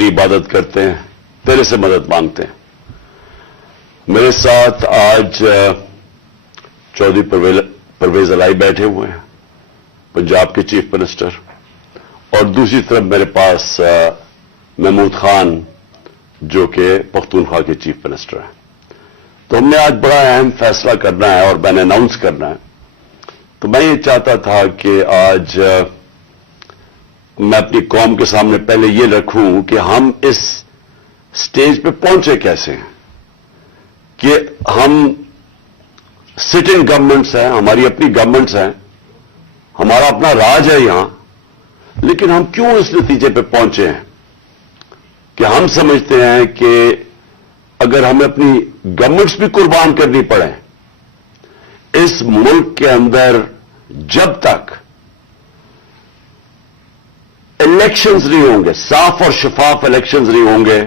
تیری عبادت کرتے ہیں, تیرے سے مدد مانگتے ہیں. میرے ساتھ آج چودھری پرویز الائی بیٹھے ہوئے ہیں, پنجاب کے چیف منسٹر, اور دوسری طرف میرے پاس محمود خان جو کہ پختونخوا کے چیف منسٹر ہیں. تو ہم نے آج بڑا اہم فیصلہ کرنا ہے اور میں نے اناؤنس کرنا ہے. تو میں یہ چاہتا تھا کہ آج میں اپنی قوم کے سامنے پہلے یہ رکھوں کہ ہم اس سٹیج پہ پہنچے کیسے ہیں, کہ ہم سٹنگ گورنمنٹس ہیں, ہماری اپنی گورنمنٹس ہیں, ہمارا اپنا راج ہے یہاں, لیکن ہم کیوں اس نتیجے پہ پہنچے ہیں کہ ہم سمجھتے ہیں کہ اگر ہمیں اپنی گورنمنٹس بھی قربان کرنی پڑے اس ملک کے اندر, جب تک الیکشنز نہیں ہوں گے, صاف اور شفاف الیکشنز نہیں ہوں گے,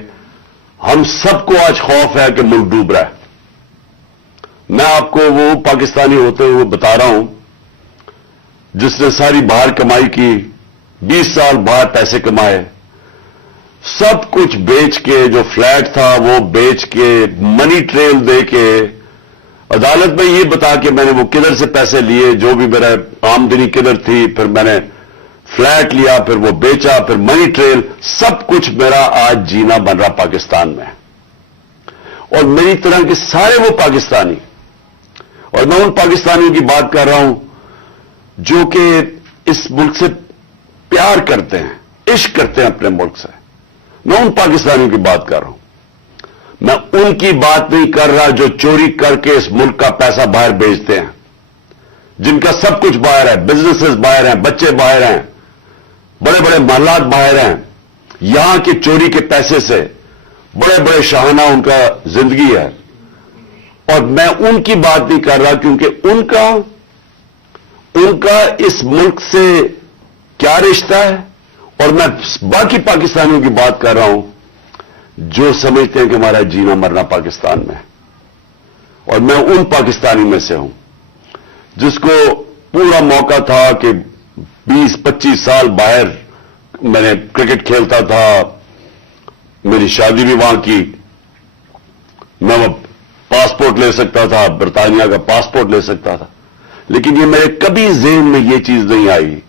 ہم سب کو آج خوف ہے کہ ملک ڈوب رہا ہے. میں آپ کو وہ پاکستانی ہوتے ہوئے بتا رہا ہوں جس نے ساری باہر کمائی کی, 20 سال باہر پیسے کمائے, سب کچھ بیچ کے, جو فلیٹ تھا وہ بیچ کے, منی ٹریل دے کے, عدالت میں یہ بتا کے میں نے وہ کدھر سے پیسے لیے, جو بھی میرا آمدنی کدھر تھی, پھر میں نے فلیٹ لیا, پھر وہ بیچا, پھر منی ٹریل, سب کچھ میرا آج جینا بن رہا پاکستان میں. اور میری طرح کے سارے وہ پاکستانی, اور میں ان پاکستانیوں کی بات کر رہا ہوں جو کہ اس ملک سے پیار کرتے ہیں, عشق کرتے ہیں اپنے ملک سے, میں ان پاکستانیوں کی بات کر رہا ہوں. میں ان کی بات نہیں کر رہا جو چوری کر کے اس ملک کا پیسہ باہر بیچتے ہیں, جن کا سب کچھ باہر ہے, بزنسز باہر ہیں, بچے باہر ہیں, بڑے بڑے محلات باہر ہیں, یہاں کے چوری کے پیسے سے بڑے بڑے شاہانہ ان کا زندگی ہے. اور میں ان کی بات نہیں کر رہا کیونکہ ان کا اس ملک سے کیا رشتہ ہے, اور میں باقی پاکستانیوں کی بات کر رہا ہوں جو سمجھتے ہیں کہ ہمارا جینا مرنا پاکستان میں. اور میں ان پاکستانی میں سے ہوں جس کو پورا موقع تھا کہ 20-25 سال باہر میں نے کرکٹ کھیلتا تھا, میری شادی بھی وہاں کی, میں پاسپورٹ لے سکتا تھا, برطانیہ کا پاسپورٹ لے سکتا تھا, لیکن یہ میرے کبھی ذہن میں یہ چیز نہیں آئی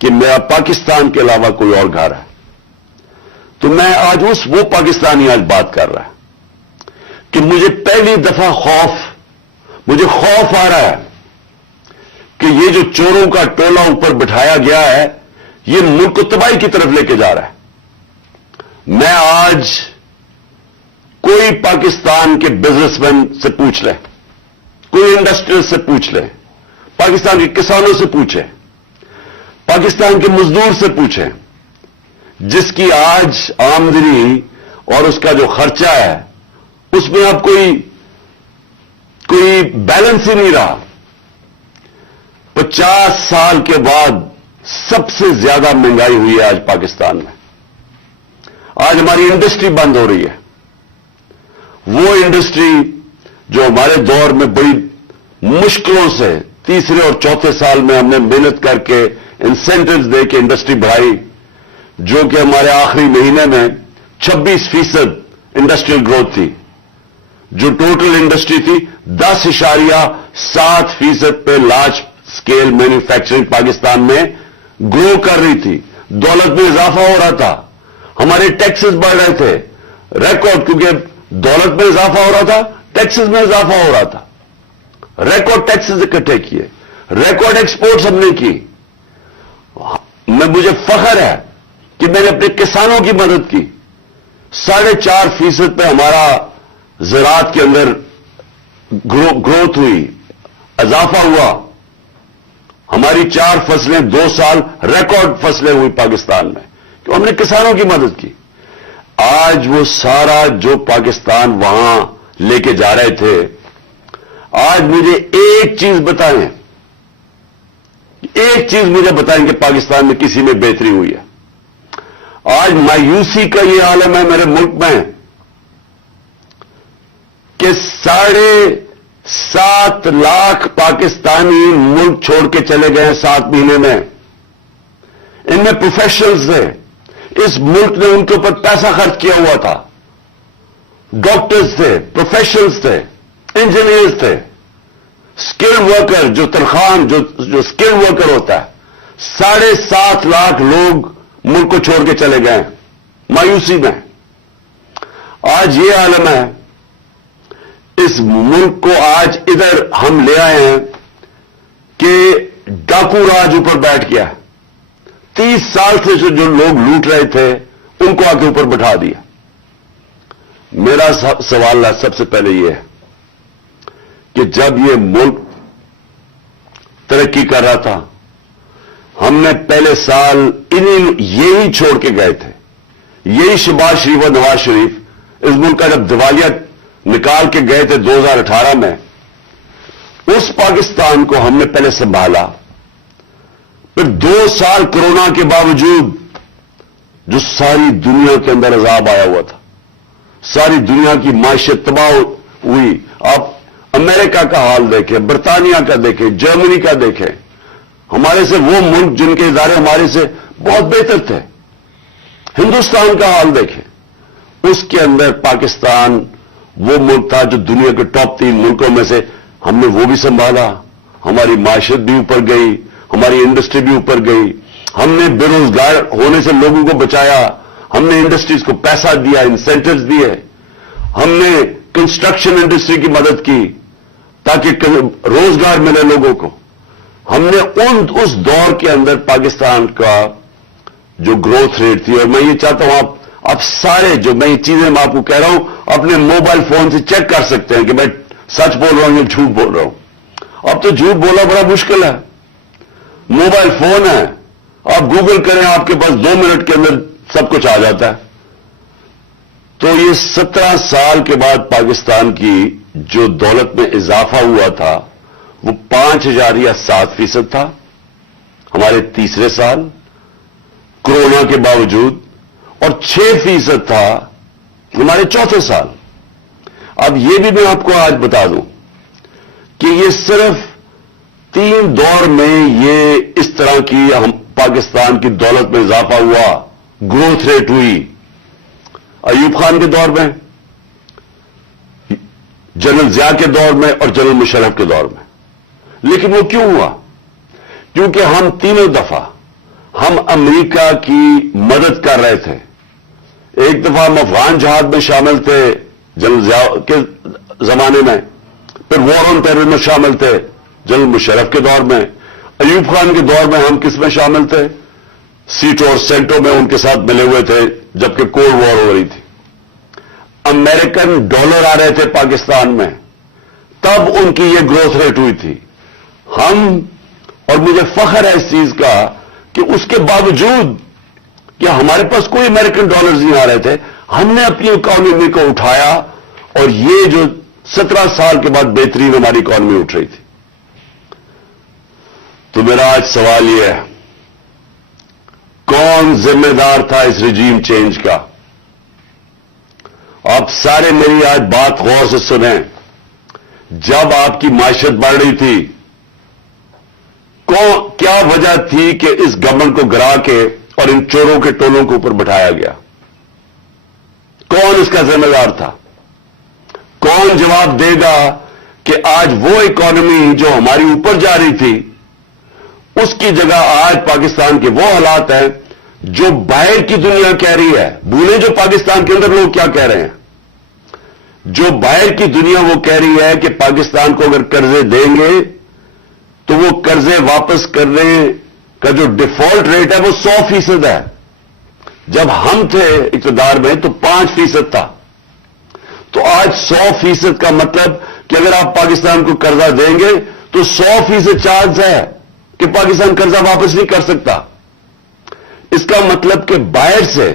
کہ میرا پاکستان کے علاوہ کوئی اور گھر ہے. تو میں آج وہ پاکستانی آج بات کر رہا ہے کہ مجھے پہلی دفعہ مجھے خوف آ رہا ہے کہ یہ جو چوروں کا ٹولہ اوپر بٹھایا گیا ہے یہ ملک کو تباہی کی طرف لے کے جا رہا ہے. میں آج کوئی پاکستان کے بزنس مین سے پوچھ لیں, کوئی انڈسٹریل سے پوچھ لیں, پاکستان کے کسانوں سے پوچھیں, پاکستان کے مزدور سے پوچھیں, جس کی آج آمدنی اور اس کا جو خرچہ ہے اس میں اب کوئی بیلنس ہی نہیں رہا. 50 سال کے بعد سب سے زیادہ مہنگائی ہوئی ہے آج پاکستان میں. آج ہماری انڈسٹری بند ہو رہی ہے, وہ انڈسٹری جو ہمارے دور میں بڑی مشکلوں سے تیسرے اور چوتھے سال میں ہم نے محنت کر کے انسینٹیوز دے کے انڈسٹری بڑھائی, جو کہ ہمارے آخری مہینے میں 26% انڈسٹریل گروتھ تھی, جو ٹوٹل انڈسٹری تھی 10.7% پہ لارج سکیل مینوفیکچرنگ پاکستان میں گرو کر رہی تھی. دولت میں اضافہ ہو رہا تھا, ہمارے ٹیکسز بڑھ رہے تھے, ریکارڈ, کیونکہ دولت میں اضافہ ہو رہا تھا, ٹیکسز میں اضافہ ہو رہا تھا, ریکارڈ ٹیکسز اکٹھے کیے, ریکارڈ ایکسپورٹس ہم نے کی. مجھے فخر ہے کہ میں نے اپنے کسانوں کی مدد کی. 4.5% پہ ہمارا زراعت کے اندر گروتھ ہوئی, اضافہ ہوا. ہماری 4 فصلیں 2 سال ریکارڈ فصلیں ہوئی پاکستان میں, تو ہم نے کسانوں کی مدد کی. آج وہ سارا جو پاکستان وہاں لے کے جا رہے تھے, آج مجھے ایک چیز بتائیں کہ پاکستان میں کسی میں بہتری ہوئی ہے. آج مایوسی کا یہ عالم ہے میرے ملک میں کہ 7.5 لاکھ پاکستانی ملک چھوڑ کے چلے گئے ہیں 7 مہینے میں. ان میں پروفیشنلز ہیں, اس ملک نے ان کے اوپر پیسہ خرچ کیا ہوا تھا. ڈاکٹرز تھے, پروفیشنلز تھے, انجینئرز تھے, اسکل ورکر, جو تنخواہ جو اسکل ورکر ہوتا ہے, 7.5 لاکھ لوگ ملک کو چھوڑ کے چلے گئے مایوسی میں. آج یہ عالم ہے. اس ملک کو آج ادھر ہم لے آئے ہیں کہ ڈاکو راج اوپر بیٹھ گیا. 30 سال سے جو لوگ لوٹ رہے تھے ان کو آ کے اوپر بٹھا دیا. میرا سوال سب سے پہلے یہ ہے کہ جب یہ ملک ترقی کر رہا تھا, ہم نے پہلے سال یہی چھوڑ کے گئے تھے, یہی شہباز شریف اور نواز شریف اس ملک کا جب دیوالیہ نکال کے گئے تھے 2018 میں, اس پاکستان کو ہم نے پہلے سنبھالا. پھر 2 سال کورونا کے باوجود جو ساری دنیا کے اندر عذاب آیا ہوا تھا, ساری دنیا کی معیشت تباہ ہوئی. آپ امریکہ کا حال دیکھیں, برطانیہ کا دیکھیں, جرمنی کا دیکھیں, ہمارے سے وہ ملک جن کے ادارے ہمارے سے بہت بہتر تھے. ہندوستان کا حال دیکھیں, اس کے اندر پاکستان وہ ملک تھا جو دنیا کے ٹاپ 3 ملکوں میں سے, ہم نے وہ بھی سنبھالا. ہماری معیشت بھی اوپر گئی, ہماری انڈسٹری بھی اوپر گئی, ہم نے بے روزگار ہونے سے لوگوں کو بچایا, ہم نے انڈسٹریز کو پیسہ دیا, انسینٹوز دیے, ہم نے کنسٹرکشن انڈسٹری کی مدد کی تاکہ روزگار ملے لوگوں کو. ہم نے اس دور کے اندر پاکستان کا جو گروتھ ریٹ تھی, اور میں یہ چاہتا ہوں آپ سارے جو میں یہ چیزیں میں آپ کو کہہ رہا ہوں اپنے موبائل فون سے چیک کر سکتے ہیں کہ میں سچ بول رہا ہوں یا جھوٹ بول رہا ہوں. اب تو جھوٹ بولنا بڑا مشکل ہے. موبائل فون ہے, آپ گوگل کریں, آپ کے پاس 2 منٹ کے اندر سب کچھ آ جاتا ہے. تو یہ 17 سال کے بعد پاکستان کی جو دولت میں اضافہ ہوا تھا وہ 5.7% تھا ہمارے تیسرے سال کورونا کے باوجود, اور 6% تھا ہمارے چوتھے سال. اب یہ بھی میں آپ کو آج بتا دوں کہ یہ صرف 3 دور میں یہ اس طرح کی پاکستان کی دولت میں اضافہ ہوا, گروتھ ریٹ ہوئی. ایوب خان کے دور میں, جنرل ضیاء کے دور میں اور جنرل مشرف کے دور میں. لیکن وہ کیوں ہوا؟ کیونکہ ہم تینوں دفعہ ہم امریکہ کی مدد کر رہے تھے. ایک دفعہ ہم افغان جہاد میں شامل تھے جنرل ضیاء کے زمانے میں, پھر وار آن ٹیرر میں شامل تھے جنرل مشرف کے دور میں. ایوب خان کے دور میں ہم کس میں شامل تھے؟ سیٹوں اور سینٹوں میں ان کے ساتھ ملے ہوئے تھے جبکہ کولڈ وار ہو رہی تھی. امریکن ڈالر آ رہے تھے پاکستان میں, تب ان کی یہ گروتھ ریٹ ہوئی تھی. ہم, اور مجھے فخر ہے اس چیز کا کہ اس کے باوجود کہ ہمارے پاس کوئی امریکن ڈالرز نہیں آ رہے تھے, ہم نے اپنی اکانومی کو اٹھایا, اور یہ جو 17 سال کے بعد بہترین ہماری اکانومی اٹھ رہی تھی. تو میرا آج سوال یہ ہے, کون ذمہ دار تھا اس رجیم چینج کا؟ آپ سارے میری آج بات غور سے سنیں. جب آپ کی معیشت بڑھ رہی تھی, کیا وجہ تھی کہ اس گورنمنٹ کو گرا کے اور ان چوروں کے ٹولوں کے اوپر بٹھایا گیا؟ کون اس کا ذمہ دار تھا؟ کون جواب دے گا کہ آج وہ اکانومی جو ہماری اوپر جا رہی تھی اس کی جگہ آج پاکستان کے وہ حالات ہیں جو باہر کی دنیا کہہ رہی ہے؟ بھولیں جو پاکستان کے اندر لوگ کیا کہہ رہے ہیں. جو باہر کی دنیا وہ کہہ رہی ہے کہ پاکستان کو اگر قرضے دیں گے تو وہ قرضے واپس کرنے کا جو ڈیفالٹ ریٹ ہے وہ 100% ہے. جب ہم تھے اقتدار میں تو 5% تھا. تو آج 100% کا مطلب کہ اگر آپ پاکستان کو قرضہ دیں گے تو 100% چانس ہے کہ پاکستان قرضہ واپس نہیں کر سکتا. اس کا مطلب کہ باہر سے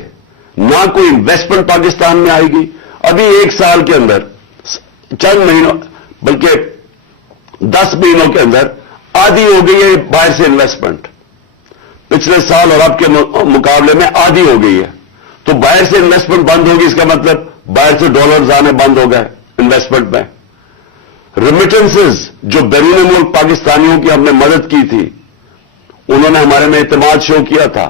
نہ کوئی انویسٹمنٹ پاکستان میں آئے گی. ابھی 1 سال کے اندر, چند مہینوں بلکہ 10 مہینوں کے اندر آدھی ہو گئی ہے باہر سے انویسٹمنٹ. پچھلے سال اور اب کے مقابلے میں آدھی ہو گئی ہے. تو باہر سے انویسٹمنٹ بند ہوگی, اس کا مطلب باہر سے ڈالرز آنے بند ہو گئے انویسٹمنٹ میں. ریمیٹنسز جو بیرون ملک پاکستانیوں کی ہم نے مدد کی تھی, انہوں نے ہمارے میں اعتماد شو کیا تھا,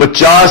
50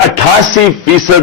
88%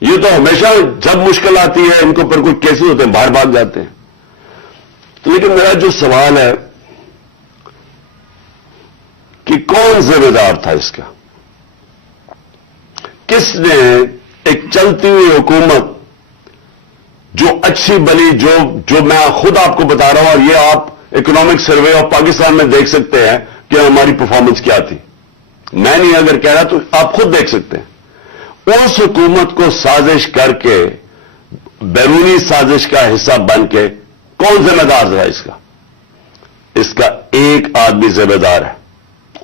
یہ تو ہمیشہ جب مشکل آتی ہے ان کو پر کوئی کیسز ہوتے ہیں باہر بھاگ جاتے ہیں. تو لیکن میرا جو سوال ہے کہ کون ذمہ دار تھا اس کا؟ کس نے ایک چلتی ہوئی حکومت جو اچھی بلی جو میں خود آپ کو بتا رہا ہوں، اور یہ آپ اکنامک سروے آف پاکستان میں دیکھ سکتے ہیں کہ ہماری پرفارمنس کیا تھی. میں نہیں اگر کہہ رہا تو آپ خود دیکھ سکتے ہیں. اس حکومت کو سازش کر کے بیرونی سازش کا حصہ بن کے کون ذمہ دار رہا اس کا؟ اس کا ایک آدمی ذمہ دار ہے،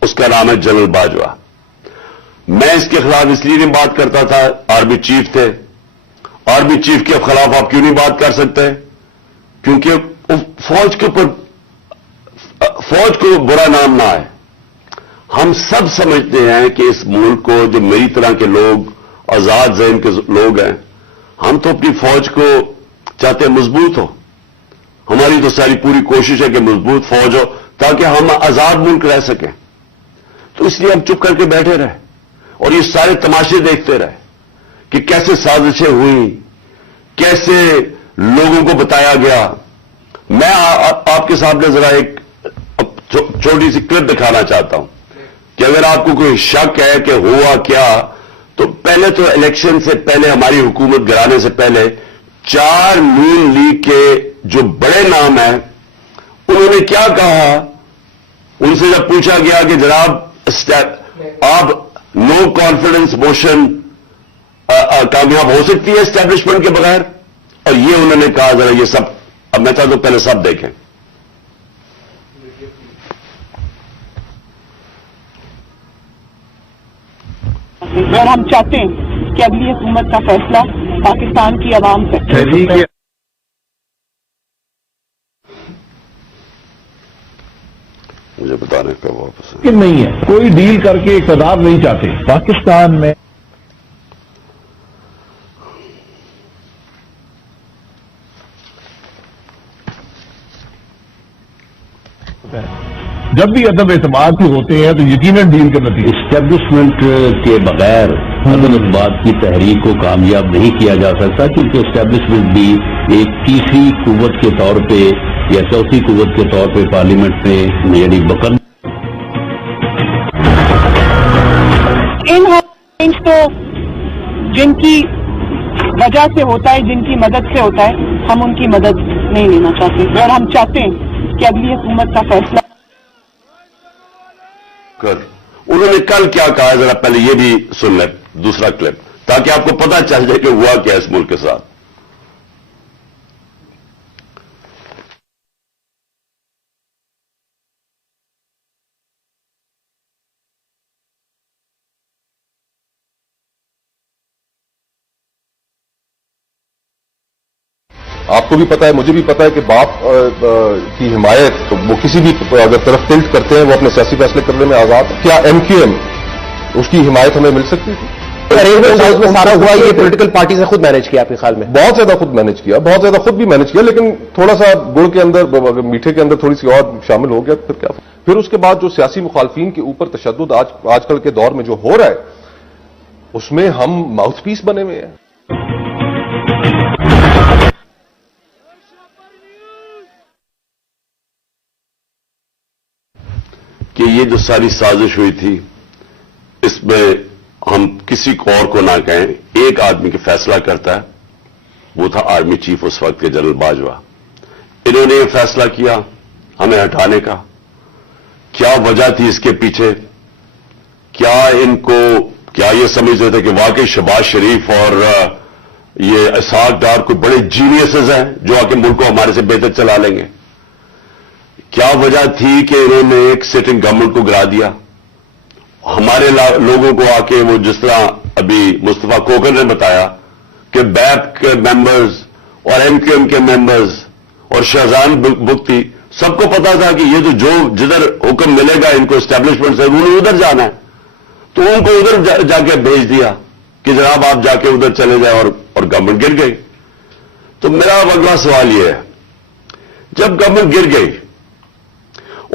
اس کا نام ہے جنرل باجوہ. میں اس کے خلاف اس لیے نہیں بات کرتا تھا، آرمی چیف تھے. آرمی چیف کے خلاف آپ کیوں نہیں بات کر سکتے؟ کیونکہ فوج کے اوپر فوج کو برا نام نہ آئے. ہم سب سمجھتے ہیں کہ اس ملک کو جو میری طرح کے لوگ آزاد ذہن کے لوگ ہیں، ہم تو اپنی فوج کو چاہتے ہیں مضبوط ہو. ہماری تو ساری پوری کوشش ہے کہ مضبوط فوج ہو تاکہ ہم آزاد ملک رہ سکیں. تو اس لیے ہم چپ کر کے بیٹھے رہے اور یہ سارے تماشے دیکھتے رہے کہ کیسے سازشیں ہوئی، کیسے لوگوں کو بتایا گیا. میں آپ کے سامنے ذرا ایک چھوٹی سی کلپ دکھانا چاہتا ہوں کہ اگر آپ کو کوئی شک ہے کہ ہوا کیا، تو پہلے تو الیکشن سے پہلے ہماری حکومت گرانے سے پہلے 4 نون لیگ کے جو بڑے نام ہیں انہوں نے کیا کہا. ان سے جب پوچھا گیا کہ جناب آپ نو کانفیڈنس موشن کامیاب ہو سکتی ہے اسٹیبلشمنٹ کے بغیر، اور یہ انہوں نے کہا. ذرا یہ سب اب میں چاہتا ہوں پہلے سب دیکھیں. اور ہم چاہتے ہیں کہ اگلی حکومت کا فیصلہ پاکستان کی عوام سے. مجھے بتانے کا واپس کہ نہیں ہے، کوئی ڈیل کر کے اقتدار نہیں چاہتے پاکستان میں. جب بھی عدم اعتماد کی ہوتے ہیں تو یقیناً ڈیل کے نتیجے. اسٹیبلشمنٹ کے بغیر عدم اعتماد کی تحریک کو کامیاب نہیں کیا جا سکتا، کیونکہ اسٹیبلشمنٹ بھی ایک تیسری قوت کے طور پہ یا چوتھی قوت کے طور پہ پارلیمنٹ میں یعنی بکن. ان تو جن کی وجہ سے ہوتا ہے، جن کی مدد سے ہوتا ہے، ہم ان کی مدد نہیں لینا چاہتے. اور ہم چاہتے ہیں کہ اگلی حکومت کا فیصلہ کر. انہوں نے کل کیا کہا ذرا پہلے یہ بھی سن لیں دوسرا کلپ، تاکہ آپ کو پتہ چل جائے کہ ہوا کیا اس ملک کے ساتھ. آپ کو بھی پتا ہے، مجھے بھی پتا ہے کہ باپ کی حمایت وہ کسی بھی اگر طرف ٹلٹ کرتے ہیں وہ اپنے سیاسی فیصلے کرنے میں آزاد. کیا ایم کیو ایم اس کی حمایت ہمیں مل سکتی تھی؟ ارینجمنٹ میں سارا ہوا یہ پولیٹیکل پارٹی سے خود مینج کیا اپنے خیال میں؟ بہت زیادہ خود مینج کیا، بہت زیادہ خود بھی مینج کیا، لیکن تھوڑا سا گڑ کے اندر میٹھے کے اندر تھوڑی سی اور شامل ہو گیا. پھر کیا؟ پھر اس کے بعد جو سیاسی مخالفین کے اوپر تشدد آج کل کے دور میں جو ہو رہا ہے اس میں ہم ماؤتھ پیس بنے ہوئے ہیں. کہ یہ جو ساری سازش ہوئی تھی اس میں ہم کسی کو اور کو نہ کہیں، ایک آدمی کے فیصلہ کرتا ہے، وہ تھا آرمی چیف اس وقت کے جنرل باجوہ. انہوں نے یہ فیصلہ کیا ہمیں ہٹانے کا. کیا وجہ تھی اس کے پیچھے؟ کیا یہ سمجھتے تھے کہ واقعی شہباز شریف اور یہ اسحاق ڈار کوئی بڑے جینیسز ہیں جو آ کے ملک کو ہمارے سے بہتر چلا لیں گے؟ کیا وجہ تھی کہ انہوں نے ایک سٹنگ گورنمنٹ کو گرا دیا؟ ہمارے لوگوں کو آ کے وہ جس طرح ابھی مصطفیٰ کوکر نے بتایا کہ بیپ کے ممبرز اور ایم کیو ایم کے ممبرز اور شہزان بگٹی سب کو پتا تھا کہ یہ تو جو جدھر حکم ملے گا ان کو اسٹیبلشمنٹ سے انہوں نے ادھر جانا ہے، تو ان کو ادھر جا کے بھیج دیا کہ جناب آپ جا کے ادھر چلے جائیں اور گورنمنٹ گر گئی. تو میرا اگلا سوال یہ ہے، جب گورنمنٹ گر گئی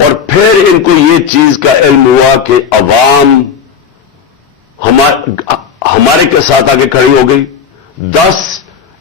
اور پھر ان کو یہ چیز کا علم ہوا کہ عوام ہمارے کے ساتھ آگے کھڑی ہو گئی، 10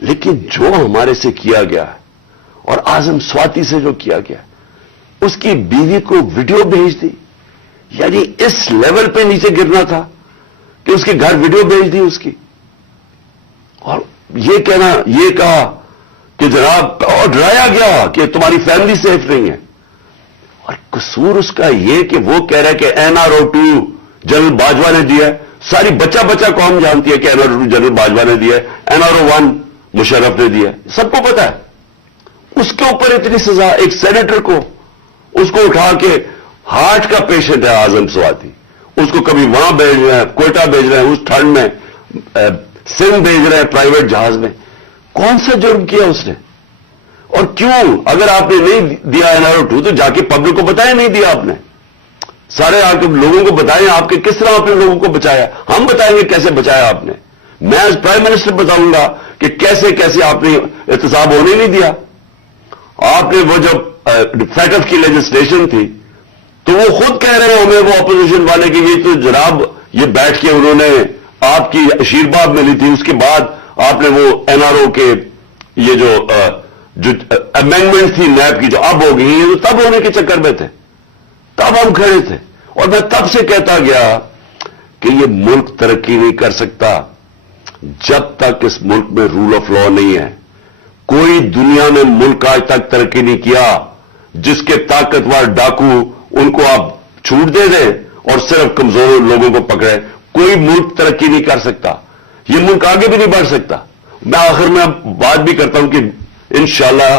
لیکن جو ہمارے سے کیا گیا اور آزم سواتی سے جو کیا گیا، اس کی بیوی کو ویڈیو بھیج دی، یعنی اس لیول پہ نیچے گرنا تھا کہ اس کے گھر ویڈیو بھیج دی اس کی، اور یہ کہا کہ جناب، اور ڈرایا گیا کہ تمہاری فیملی سیف نہیں ہے. اور قصور اس کا یہ کہ وہ کہہ رہا ہے کہ NRO-2 جنرل باجوہ نے دیا ہے. ساری بچہ قوم جانتی ہے کہ NRO-2 جنرل باجوہ نے دیا ہے، NRO-1 مشرف نے دیا ہے، سب کو پتا ہے. اس کے اوپر اتنی سزا، ایک سینیٹر کو، اس کو اٹھا کے، ہارٹ کا پیشنٹ ہے آزم سواتی، اس کو کبھی وہاں بھیج رہے ہیں، کوئٹہ بھیج رہے ہیں، اس ٹھنڈ میں سندھ بھیج رہے ہیں پرائیویٹ جہاز میں. کون سا جرم کیا اس نے؟ اور کیوں؟ اگر آپ نے نہیں دیا NRO-2 تو جا کے پبلک کو بتائیں نہیں دیا آپ نے. سارے آ کے لوگوں کو بتائیں آپ کے کس طرح آپ نے لوگوں کو بچایا. ہم بتائیں گے کیسے بچایا آپ نے. میں ایز پرائم منسٹر بتاؤں گا کہ کیسے آپ نے احتساب ہونے نہیں دیا. آپ نے وہ جب فیٹف کی لیجسلیشن تھی تو وہ خود کہہ رہے ہیں ہمیں، وہ اپوزیشن والے، کہ یہ تو جناب یہ بیٹھ کے انہوں نے آپ کی آشیرواد ملی تھی، اس کے بعد آپ نے وہ NRO کے یہ جو امینڈمنٹ تھی نیب کی جو اب ہو گئی، یہ تو تب ہونے کے چکر میں تھے، تب ہم کھڑے تھے. اور میں تب سے کہتا گیا کہ یہ ملک ترقی نہیں کر سکتا جب تک اس ملک میں رول آف لا نہیں ہے. کوئی دنیا میں ملک آج تک ترقی نہیں کیا جس کے طاقتور ڈاکو ان کو آپ چھوٹ دے دیں اور صرف کمزور لوگوں کو پکڑے. کوئی ملک ترقی نہیں کر سکتا، یہ ملک آگے بھی نہیں بڑھ سکتا. میں آخر میں بات بھی کرتا ہوں کہ انشاءاللہ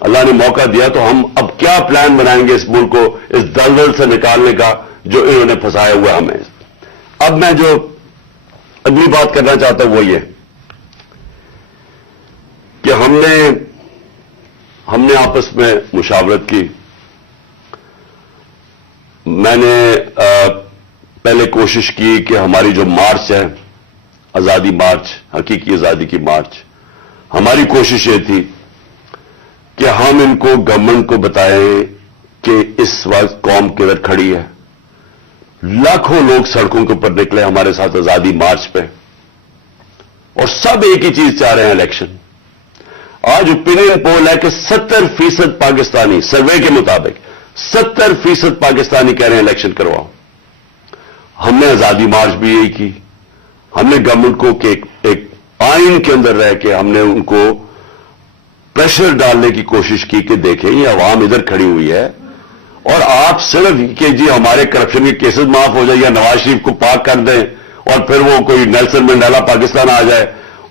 اللہ نے موقع دیا تو ہم اب کیا پلان بنائیں گے اس ملک کو اس دلدل سے نکالنے کا جو انہوں نے پھنسایا ہوا ہمیں. اب میں جو اگلی بات کرنا چاہتا ہوں وہ یہ کہ ہم نے آپس میں مشاورت کی. میں نے پہلے کوشش کی کہ ہماری جو مارچ ہے، آزادی مارچ، حقیقی آزادی کی مارچ، ہماری کوشش یہ تھی کہ ہم ان کو گورنمنٹ کو بتائیں کہ اس وقت قوم کدھر کھڑی ہے. لاکھوں لوگ سڑکوں کے اوپر نکلے ہمارے ساتھ آزادی مارچ پہ، اور سب ایک ہی چیز چاہ رہے ہیں، الیکشن. آج اوپینین پول ہے کہ 70% پاکستانی، سروے کے مطابق 70% پاکستانی کہہ رہے ہیں الیکشن کرواؤ. ہم نے آزادی مارچ بھی یہی کی. ہم نے گورنمنٹ کو کہ ایک آئین کے اندر رہ کے ہم نے ان کو پریشر ڈالنے کی کوشش کی کہ دیکھیں یہ عوام ادھر کھڑی ہوئی ہے اور آپ صرف کہ جی ہمارے کرپشن کے کیسز معاف ہو جائے یا نواز شریف کو پاک کر دیں اور پھر وہ کوئی نیلسن منڈیلا پاکستان آ جائے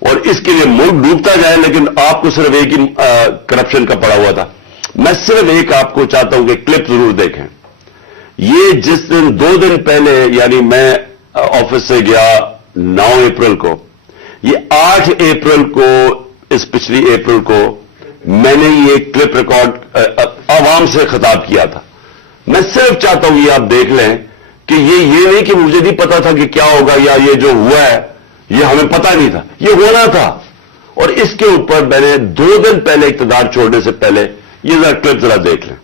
اور اس کے لیے ملک ڈوبتا جائے، لیکن آپ کو صرف ایک ہی کرپشن کا پڑا ہوا تھا. میں صرف ایک آپ کو چاہتا ہوں کہ کلپ ضرور دیکھیں. یہ جس دن 2 دن پہلے، یعنی میں آفس سے گیا 9 اپریل کو، یہ 8 اپریل کو، اس پچھلی اپریل کو میں نے یہ کلپ ریکارڈ عوام سے خطاب کیا تھا. میں صرف چاہتا ہوں یہ آپ دیکھ لیں کہ یہ نہیں کہ مجھے نہیں پتا تھا کہ کیا ہوگا یا یہ جو ہوا ہے یہ ہمیں پتا نہیں تھا، یہ ہونا تھا. اور اس کے اوپر میں نے 2 دن پہلے اقتدار چھوڑنے سے پہلے یہ ذرا کلپ ذرا دیکھ لیں.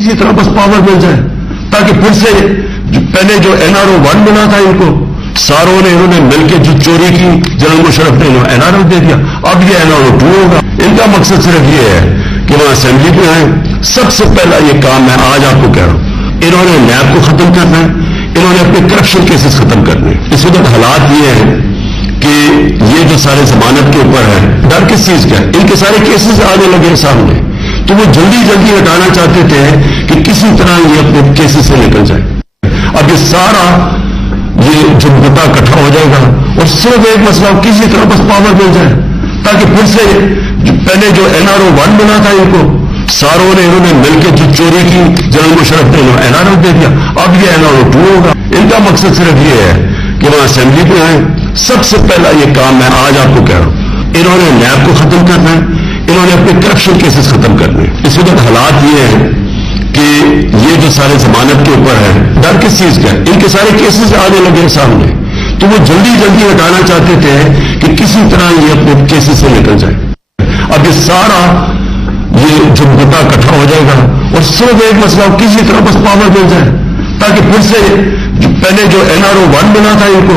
اسی طرح بس پاور مل جائے تاکہ پھر سے پہلے جو NRO-1 بنا تھا ان کو ساروں نے انہوں نے مل کے جو چوری کی جنرل مشرف نے NRO دے دیا، اب یہ NRO-2 ہوگا. ان کا مقصد صرف یہ ہے کہ وہاں اسمبلی پہ آئیں. سب سے پہلا یہ کام میں آج آپ کو کہہ رہا ہوں، انہوں نے نیب کو ختم کرنا ہے، انہوں نے اپنے کرپشن کیسز ختم کرنے. اس وقت حالات یہ ہیں کہ یہ جو سارے ضمانت کے اوپر ہے، ڈر کس چیز کا ہے؟ ان کے سارے کیسز آنے لگے سامنے، تو وہ جلدی ہٹانا چاہتے تھے کہ کسی طرح یہ اپنے کیسز سے نکل جائے. اب یہ سارا یہ جو مدعا اکٹھا ہو جائے گا اور صرف ایک مسئلہ کسی طرح بس پاور مل جائے تاکہ پھر سے پہلے جو NRO-1 بنا تھا ان کو ساروں نے انہوں نے مل کے جو چوری کی جنرل مشرف نے NRO دے دیا، اب یہ NRO-2 ہوگا. ان کا مقصد صرف یہ ہے کہ وہاں اسمبلی پہ آئیں. سب سے پہلا یہ کام میں آج آپ کو کہہ رہا ہوں، انہوں نے نیب کو ختم کرنا ہے، انہوں نے اپنے کرپشن کیسز ختم کرنے. اس وقت حالات یہ ہیں کہ یہ جو سارے ضمانت کے اوپر ہے، ڈر کس چیز کا ہے؟ ان کے سارے کیسز آنے لگے سامنے، تو وہ جلدی ہٹانا چاہتے تھے کہ کسی طرح یہ اپنے کیسز سے نکل جائے. اب یہ سارا یہ جو مدعا اکٹھا ہو جائے گا اور صرف ایک مسئلہ کسی طرح بس پاور مل جائے تاکہ پھر سے پہلے جو NRO-1 بنا تھا ان کو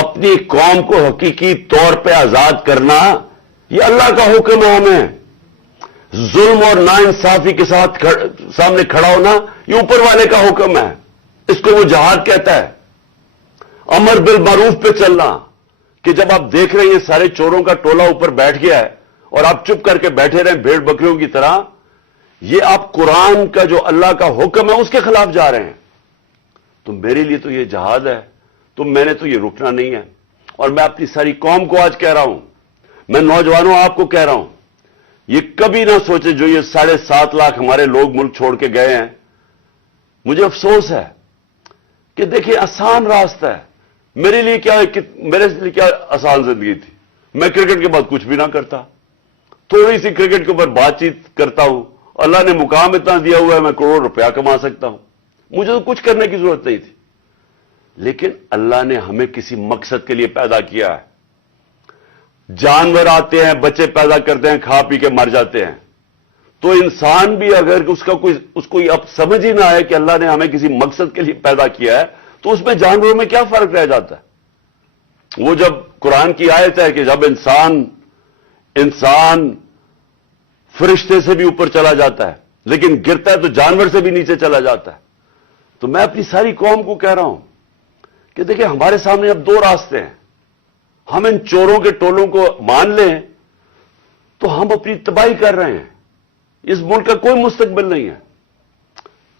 اپنی قوم کو حقیقی طور پہ آزاد کرنا یہ اللہ کا حکم ہے. ہمیں ظلم اور ناانصافی کے ساتھ سامنے کھڑا ہونا یہ اوپر والے کا حکم ہے. اس کو وہ جہاد کہتا ہے. امر بالمعروف پہ چلنا کہ جب آپ دیکھ رہے ہیں یہ سارے چوروں کا ٹولہ اوپر بیٹھ گیا ہے اور آپ چپ کر کے بیٹھے رہیں بھیڑ بکریوں کی طرح, یہ آپ قرآن کا جو اللہ کا حکم ہے اس کے خلاف جا رہے ہیں. تو میرے لیے تو یہ جہاد ہے, تو میں نے تو یہ رکنا نہیں ہے. اور میں اپنی ساری قوم کو آج کہہ رہا ہوں, میں نوجوانوں آپ کو کہہ رہا ہوں, یہ کبھی نہ سوچے جو یہ 7.5 لاکھ ہمارے لوگ ملک چھوڑ کے گئے ہیں. مجھے افسوس ہے کہ دیکھیں آسان راستہ ہے. میرے لیے کیا آسان زندگی تھی. میں کرکٹ کے بعد کچھ بھی نہ کرتا, تھوڑی سی کرکٹ کے اوپر بات چیت کرتا ہوں. اللہ نے مقام اتنا دیا ہوا ہے میں کروڑ روپیہ کما سکتا ہوں. مجھے تو کچھ کرنے کی ضرورت نہیں تھی. لیکن اللہ نے ہمیں کسی مقصد کے لیے پیدا کیا ہے. جانور آتے ہیں, بچے پیدا کرتے ہیں, کھا پی کے مر جاتے ہیں. تو انسان بھی اگر اس کو اب سمجھ ہی نہ آئے کہ اللہ نے ہمیں کسی مقصد کے لیے پیدا کیا ہے, تو اس میں جانوروں میں کیا فرق رہ جاتا ہے. وہ جب قرآن کی آیت ہے کہ جب انسان فرشتے سے بھی اوپر چلا جاتا ہے لیکن گرتا ہے تو جانور سے بھی نیچے چلا جاتا ہے. تو میں اپنی ساری قوم کو کہہ رہا ہوں کہ دیکھیں ہمارے سامنے اب 2 راستے ہیں. ہم ان چوروں کے ٹولوں کو مان لیں تو ہم اپنی تباہی کر رہے ہیں. اس ملک کا کوئی مستقبل نہیں ہے.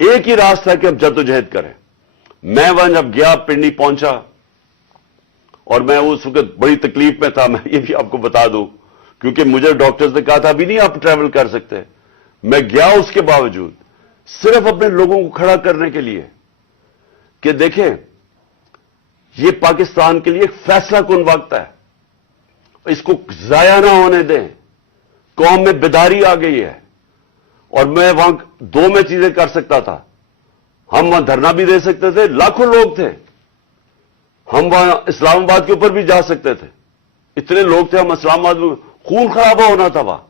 ایک ہی راستہ ہے کہ ہم جدوجہد کریں. میں وہاں جب گیا پنڈی پہنچا اور میں اس وقت بڑی تکلیف میں تھا, میں یہ بھی آپ کو بتا دوں کیونکہ مجھے ڈاکٹرز نے کہا تھا ابھی نہیں آپ ٹریول کر سکتے. میں گیا اس کے باوجود صرف اپنے لوگوں کو کھڑا کرنے کے لیے کہ دیکھیں یہ پاکستان کے لیے ایک فیصلہ کن وقت ہے, اس کو ضائع نہ ہونے دیں. قوم میں بیداری آ گئی ہے اور میں وہاں 2 میں چیزیں کر سکتا تھا. ہم وہاں دھرنا بھی دے سکتے تھے, لاکھوں لوگ تھے. ہم وہاں اسلام آباد کے اوپر بھی جا سکتے تھے, اتنے لوگ تھے. ہم اسلام آباد میں خون خرابہ ہونا تھا وہاں,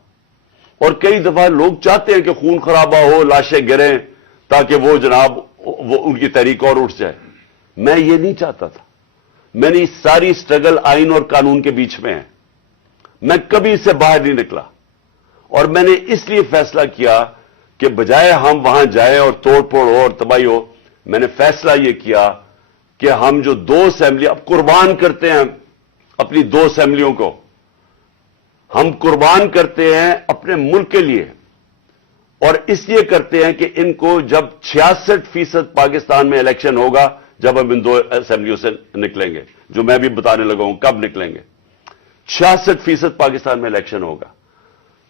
اور کئی دفعہ لوگ چاہتے ہیں کہ خون خرابہ ہو, لاشیں گریں تاکہ وہ جناب ان کی تحریک اور اٹھ جائے. میں یہ نہیں چاہتا تھا. میں نے ساری سٹرگل آئین اور قانون کے بیچ میں ہے. میں کبھی اس سے باہر نہیں نکلا اور میں نے اس لیے فیصلہ کیا کہ بجائے ہم وہاں جائیں اور توڑ پھوڑ ہو اور تباہی ہو, میں نے فیصلہ یہ کیا کہ ہم جو 2 اسمبلی اب قربان کرتے ہیں اپنی 2 اسمبلیوں کو, ہم قربان کرتے ہیں اپنے ملک کے لیے. اور اس لیے کرتے ہیں کہ ان کو جب 66% پاکستان میں الیکشن ہوگا, جب ہم ان 2 اسمبلیوں سے نکلیں گے, جو میں بھی بتانے لگا ہوں کب نکلیں گے, 66% پاکستان میں الیکشن ہوگا.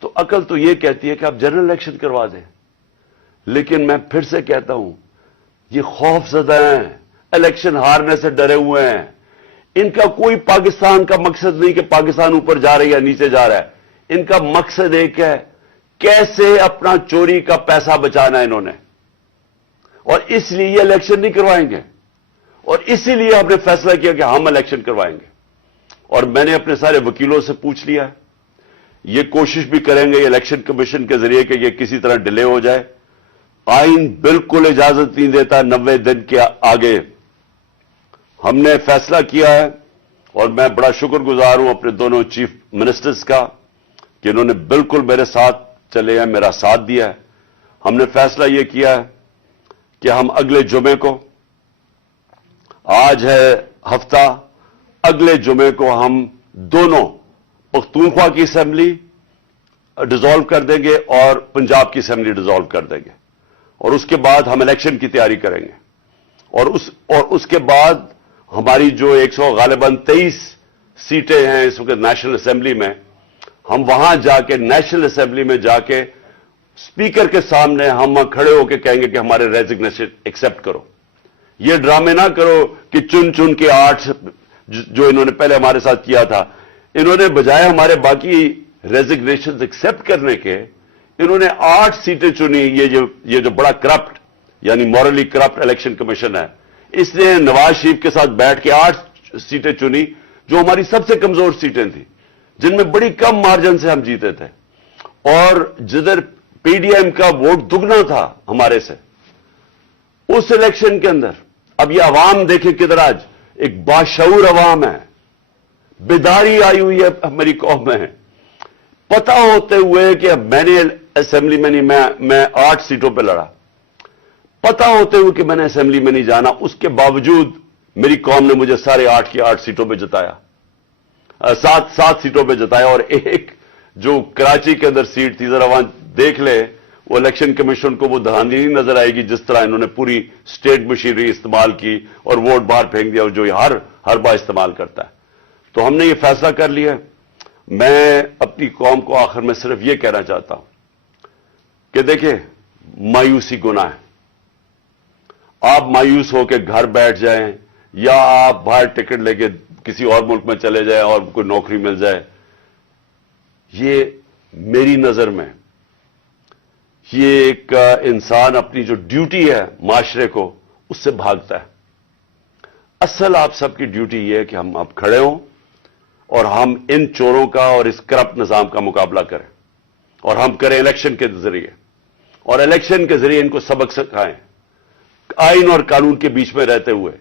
تو عقل تو یہ کہتی ہے کہ آپ جنرل الیکشن کروا دیں. لیکن میں پھر سے کہتا ہوں یہ خوف زدہ ہیں, الیکشن ہارنے سے ڈرے ہوئے ہیں. ان کا کوئی پاکستان کا مقصد نہیں کہ پاکستان اوپر جا رہا ہے یا نیچے جا رہا ہے. ان کا مقصد ایک ہے, کیسے اپنا چوری کا پیسہ بچانا ہے انہوں نے, اور اس لیے یہ الیکشن نہیں کروائیں گے. اور اسی لیے ہم نے فیصلہ کیا کہ ہم الیکشن کروائیں گے. اور میں نے اپنے سارے وکیلوں سے پوچھ لیا ہے, یہ کوشش بھی کریں گے الیکشن کمیشن کے ذریعے کہ یہ کسی طرح ڈیلے ہو جائے. آئین بالکل اجازت نہیں دیتا 90 دن کے آگے. ہم نے فیصلہ کیا ہے اور میں بڑا شکر گزار ہوں اپنے دونوں چیف منسٹرز کا کہ انہوں نے بالکل میرے ساتھ چلے ہیں, میرا ساتھ دیا ہے. ہم نے فیصلہ یہ کیا ہے کہ ہم اگلے جمعے کو, آج ہے ہفتہ, اگلے جمعے کو ہم دونوں پختونخوا کی اسمبلی ڈیزالو کر دیں گے اور پنجاب کی اسمبلی ڈیزالو کر دیں گے. اور اس کے بعد ہم الیکشن کی تیاری کریں گے. اور اس کے بعد ہماری جو 100 غالباً 23 سیٹیں ہیں اس وقت نیشنل اسمبلی میں, ہم وہاں جا کے نیشنل اسمبلی میں جا کے اسپیکر کے سامنے ہم کھڑے ہو کے کہیں گے کہ ہمارے ریزگنیشن ایکسپٹ کرو. یہ ڈرامے نہ کرو کہ چن کے 8 جو انہوں نے پہلے ہمارے ساتھ کیا تھا, انہوں نے بجائے ہمارے باقی ریزگنیشن ایکسپٹ کرنے کے, انہوں نے 8 سیٹیں چنی. یہ جو بڑا کرپٹ یعنی مورلی کرپٹ الیکشن کمیشن ہے, اس نے نواز شریف کے ساتھ بیٹھ کے 8 سیٹیں چنی جو ہماری سب سے کمزور سیٹیں تھیں, جن میں بڑی کم مارجن سے ہم جیتے تھے. اور جدھر پی ڈی ایم کا ووٹ دگنا تھا ہمارے سے اس الیکشن کے اندر, اب یہ عوام دیکھیں کدھر آج ایک باشعور عوام ہے, بیداری آئی ہوئی ہے ہماری قوم میں. پتا ہوتے ہوئے کہ میں نے اسمبلی میں نہیں, میں 8 سیٹوں پہ لڑا, پتا ہوتے ہوئے کہ میں نے اسمبلی میں نہیں جانا, اس کے باوجود میری قوم نے مجھے سارے 8 کی 8 سیٹوں پہ جتایا, 7 سیٹوں پہ جتایا. اور ایک جو کراچی کے اندر سیٹ تھی, ذرا وہاں دیکھ لے, وہ الیکشن کمیشن کو وہ دھاندلی نہیں نظر آئے گی جس طرح انہوں نے پوری اسٹیٹ مشینری استعمال کی اور ووٹ باہر پھینک دیا, اور جو ہر بار استعمال کرتا ہے. تو ہم نے یہ فیصلہ کر لیا. میں اپنی قوم کو آخر میں صرف یہ کہنا چاہتا ہوں کہ دیکھیں, مایوسی گناہ ہے. آپ مایوس ہو کے گھر بیٹھ جائیں یا آپ باہر ٹکٹ لے کے کسی اور ملک میں چلے جائیں اور کوئی نوکری مل جائے, یہ میری نظر میں یہ ایک انسان اپنی جو ڈیوٹی ہے معاشرے کو اس سے بھاگتا ہے. اصل آپ سب کی ڈیوٹی یہ ہے کہ ہم اب کھڑے ہوں اور ہم ان چوروں کا اور اس کرپٹ نظام کا مقابلہ کریں, اور ہم کریں الیکشن کے ذریعے, اور الیکشن کے ذریعے ان کو سبق سکھائیں آئین اور قانون کے بیچ میں رہتے ہوئے.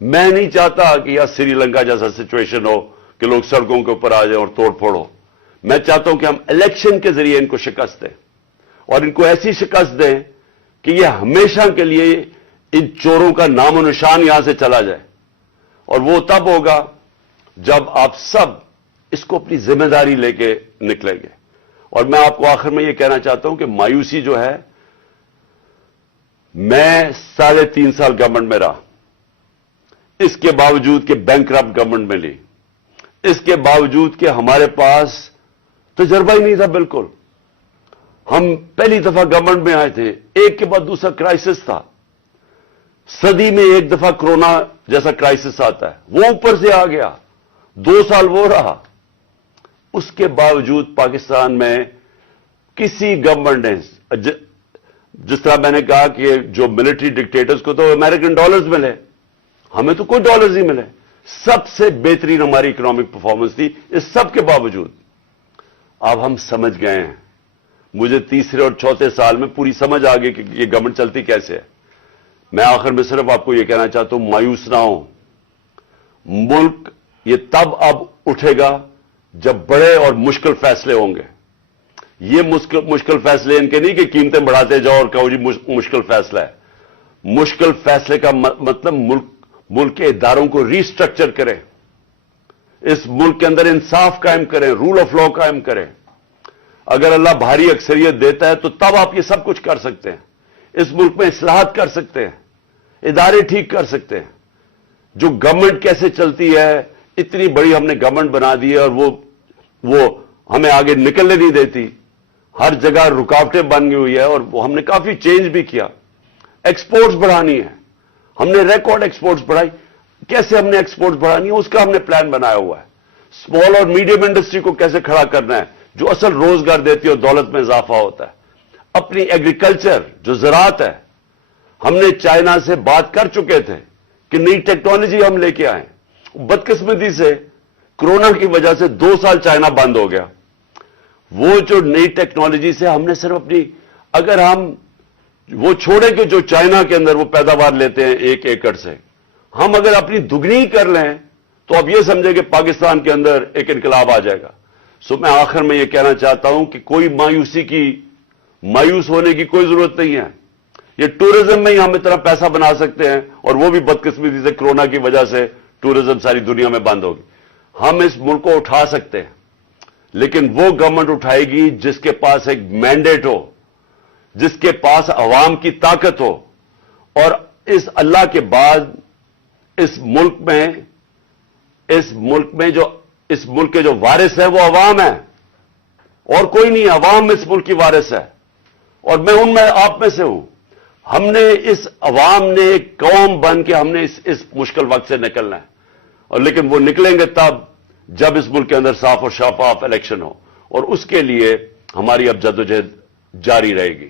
میں نہیں چاہتا کہ یہاں سری لنکا جیسا سچویشن ہو کہ لوگ سڑکوں کے اوپر آ جائیں اور توڑ پھوڑ ہو. میں چاہتا ہوں کہ ہم الیکشن کے ذریعے ان کو شکست دیں, اور ان کو ایسی شکست دیں کہ یہ ہمیشہ کے لیے ان چوروں کا نام و نشان یہاں سے چلا جائے. اور وہ تب ہوگا جب آپ سب اس کو اپنی ذمہ داری لے کے نکلیں گے. اور میں آپ کو آخر میں یہ کہنا چاہتا ہوں کہ مایوسی جو ہے, میں 3.5 سال گورنمنٹ میں رہا, اس کے باوجود کہ بینکرپٹ گورنمنٹ میں لی, اس کے باوجود کہ ہمارے پاس تجربہ ہی نہیں تھا بالکل. ہم پہلی دفعہ گورنمنٹ میں آئے تھے, ایک کے بعد دوسرا کرائسس تھا. صدی میں ایک دفعہ کرونا جیسا کرائسس آتا ہے, وہ اوپر سے آ گیا, 2 سال وہ رہا. اس کے باوجود پاکستان میں کسی گورنمنٹ نے, جس طرح میں نے کہا کہ جو ملٹری ڈکٹیٹرز کو تو امریکن ڈالرز ملے, ہمیں تو کوئی ڈالرز ہی ملے. سب سے بہترین ہماری اکنامک پرفارمنس تھی. اس سب کے باوجود اب ہم سمجھ گئے ہیں, مجھے تیسرے اور چوتھے سال میں پوری سمجھ آ گئی کہ یہ گورنمنٹ چلتی کیسے ہے. میں آخر میں صرف آپ کو یہ کہنا چاہتا ہوں, مایوس نہ ہوں. ملک یہ تب اب اٹھے گا جب بڑے اور مشکل فیصلے ہوں گے. یہ مشکل فیصلے ان کے نہیں کہ قیمتیں بڑھاتے جاؤ اور کہو جی مشکل فیصلہ ہے. مشکل فیصلے کا مطلب ملک کے اداروں کو ری اسٹرکچر کریں, اس ملک کے اندر انصاف قائم کریں, رول آف لا قائم کریں. اگر اللہ بھاری اکثریت دیتا ہے تو تب آپ یہ سب کچھ کر سکتے ہیں. اس ملک میں اصلاحات کر سکتے ہیں, ادارے ٹھیک کر سکتے ہیں. جو گورنمنٹ کیسے چلتی ہے, اتنی بڑی ہم نے گورنمنٹ بنا دی ہے اور وہ ہمیں آگے نکلنے نہیں دیتی. ہر جگہ رکاوٹیں بن گئی ہوئی ہے, اور ہم نے کافی چینج بھی کیا. ایکسپورٹس بڑھانی ہے, ہم نے ریکارڈ ایکسپورٹس بڑھائی. کیسے ہم نے ایکسپورٹس بڑھانی ہے اس کا ہم نے پلان بنایا ہوا ہے. اسمال اور میڈیم انڈسٹری کو کیسے کھڑا کرنا ہے جو اصل روزگار دیتی ہے اور دولت میں اضافہ ہوتا ہے. اپنی ایگریکلچر جو زراعت ہے, ہم نے چائنا سے بات کر چکے تھے کہ نئی ٹیکنالوجی ہم لے کے آئیں. بدقسمتی سے کرونا کی وجہ سے 2 سال چائنا بند ہو گیا. وہ جو نئی ٹیکنالوجی سے ہم نے صرف اپنی, اگر ہم وہ چھوڑیں کہ جو چائنا کے اندر وہ پیداوار لیتے ہیں 1 ایکڑ سے, ہم اگر اپنی دگنی کر لیں تو اب یہ سمجھیں کہ پاکستان کے اندر ایک انقلاب آ جائے گا. میں آخر میں یہ کہنا چاہتا ہوں کہ کوئی مایوس ہونے کی کوئی ضرورت نہیں ہے. یہ ٹورزم میں ہی ہم اتنا پیسہ بنا سکتے ہیں, اور وہ بھی بدقسمتی سے کرونا کی وجہ سے ٹورزم ساری دنیا میں بند ہوگی. ہم اس ملک کو اٹھا سکتے ہیں, لیکن وہ گورنمنٹ اٹھائے گی جس کے پاس ایک مینڈیٹ ہو, جس کے پاس عوام کی طاقت ہو. اور اس اللہ کے بعد اس ملک کے جو وارث ہے وہ عوام ہے, اور کوئی نہیں. عوام اس ملک کی وارث ہے, اور میں آپ میں سے ہوں. ہم نے اس عوام نے ایک قوم بن کے ہم نے اس مشکل وقت سے نکلنا ہے, اور لیکن وہ نکلیں گے تب جب اس ملک کے اندر صاف اور شفاف الیکشن ہو, اور اس کے لیے ہماری اب جدوجہد جاری رہے گی.